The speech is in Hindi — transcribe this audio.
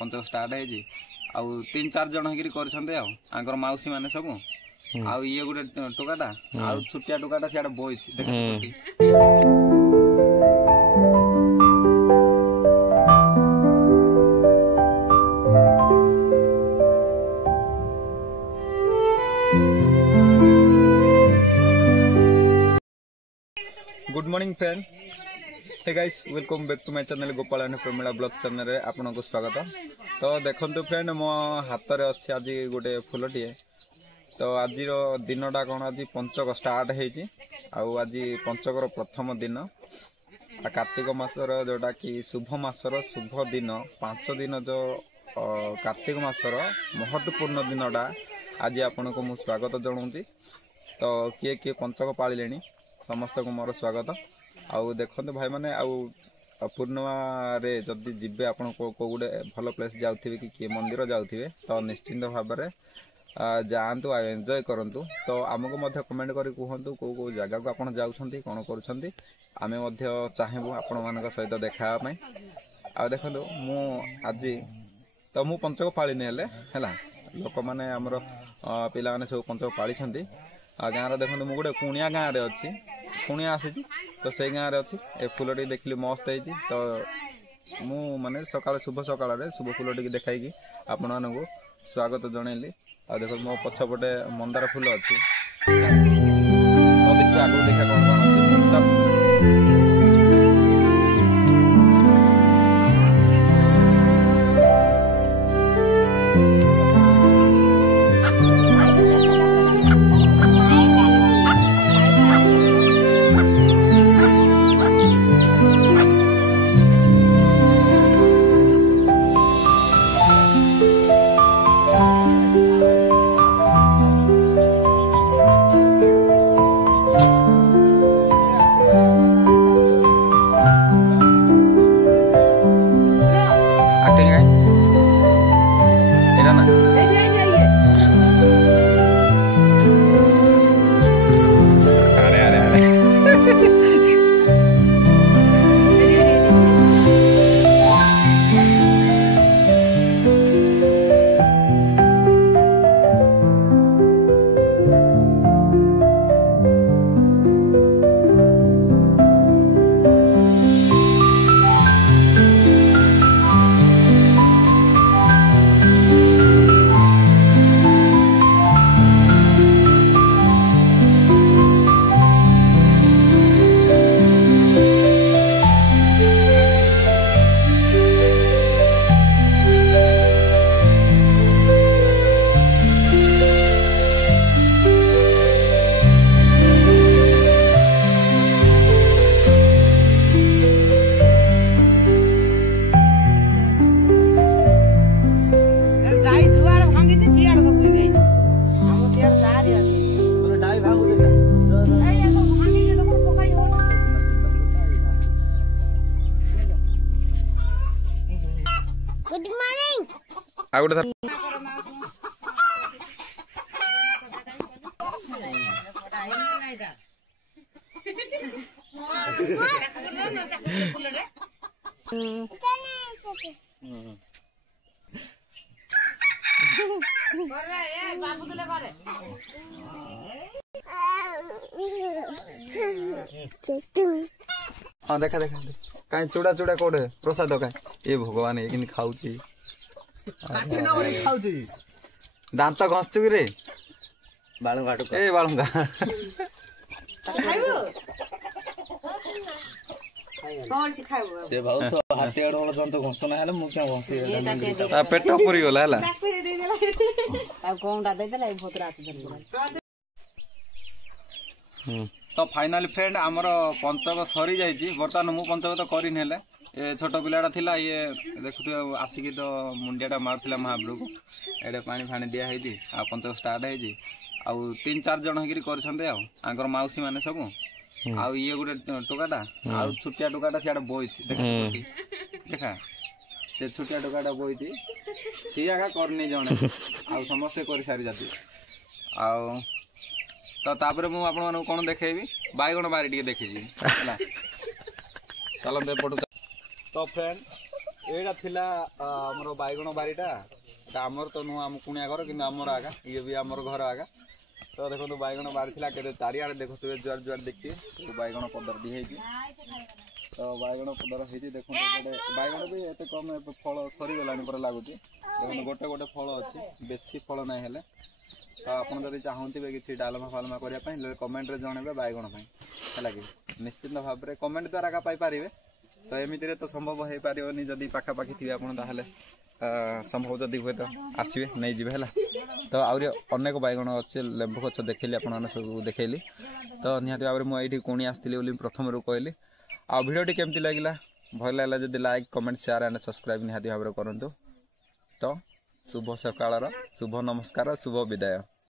पंचक स्टार्ट है आउ 3-4 जन होकर कर मौसी मैंने सब आउ ये गोटे टोकाटा आउ छुटिया टोकाटा सियाडे boys good morning friend. Hey guys, welcome back to my channel Gopal and Pramila blog channel रे आपन को स्वागत। तो देखंतु फ्रेंड, मो हाथ रे अछि आज गोटे फुलटीए। तो आज दिनटा कौन, आज पंचक स्टार्ट है आज पंचकर प्रथम दिन कार्तिक मासर जोटा कि शुभ मासर शुभ दिन 5 दिन जो कार्तिक मासर महत्वपूर्ण दिनटा आज आपन को मु स्वागत जनाऊँगी। तो किए किए पंचक पाले समस्त को मोर स्वागत। आउ देखते भाई मैंने पूर्णिमा रे जदि जीवे आप गोटे भल प्लेस जाऊे कि किए मंदिर जाऊे तो निश्चिंत भाव में जातु आ एंजॉय करूँ। तो आमको कमेंट कर कहतु कौ जगह को आप जाऊँच कौन कर आम चाहबू आपण मान सहित देखापी। आ देखो मु आज तो मु पंचक पाने है लोक मैंने आमर पिला मैंने सब पंचक पाली गाँव देखो मुझे गोटे कुणिया गाँव में अच्छी कुणिया आसी तो से गाँव में अच्छी ए फुलटी देखिली मस्त है। तो मु माने सकाल शुभ सकाल शुभ फुलटी देखाई आपण मानक स्वागत जनइली। आ देखो मो पछपटे मंदार फूल अच्छी तो देखिए आगे देखा कौन कौन अच्छी। हाँ देखा देखा कहीं चूड़ा चूड़ा कौटे प्रसाद कहीं ये भगवान ये खाऊ दांत घसचु कि रे बालुंगा ए बालुंगा पेट पूरी गला तो फाइनली फ्रेंड आमर पंचक सरी जाइए। बर्तमान मु पंचक तो करी ये छोट पिलाटा थिला ये देखुए आसिकी तो मुंडियाटा मारुला महाप्रभु को एडे पानी फाणी दिखाई आ पंचक स्टार्ट है आउ 3-4 जन होकर कर मौसी मैंने सब आउ ये गोटे टोकाटा आउ छुटिया टोकाटा सियाडे बॉयज देखा से छुटिया टोकाटा बॉयज सी आगा करनी जने आउ समस्ते कर सारी जाती आउ तो तापर मु आपण मानू कोन देखेबी बाईगण बारी टिके देखि जी हला चलो दे पडू। तो फ्रेंड एटा थिला हमर बाइगण बारीटा आमर तो नुह आम कुणिया घर कि आमर आगा ये भी आमर घर आगा तो देखो बैगण बाहरी के चारिआड़े देखुए जुआर जुआर देखिए बैगण पदर दी तो बैगण पदर होती देखो बैगण भी एत कम फल सरीगला पर लगुच देखो गोटे गोटे फल अच्छी बेसी फल ना हेले तो आपड़ जब चाहते कि डालमा फालमा करने कमेंट रे जनइबे बैगण है कि निश्चित भाव में कमेंट द्वारा का पाइपर तो एमती तो संभव हो पारनी जदि पाखापाखि थे आपड़े संभव जदि हुए तो आसवे नहीं जी है तो आहरी अनेक बैगण अच्छे लेंबू गच देखली आप सब देखली तो निहती भाव में मुझे कुणी आसती प्रथम रू कहली आ भिडियोटी केमती लगे भल लगे जब like comment share and subscribe निहती भाव में करूँ तो शुभ सकाळ शुभ नमस्कार शुभ विदाय।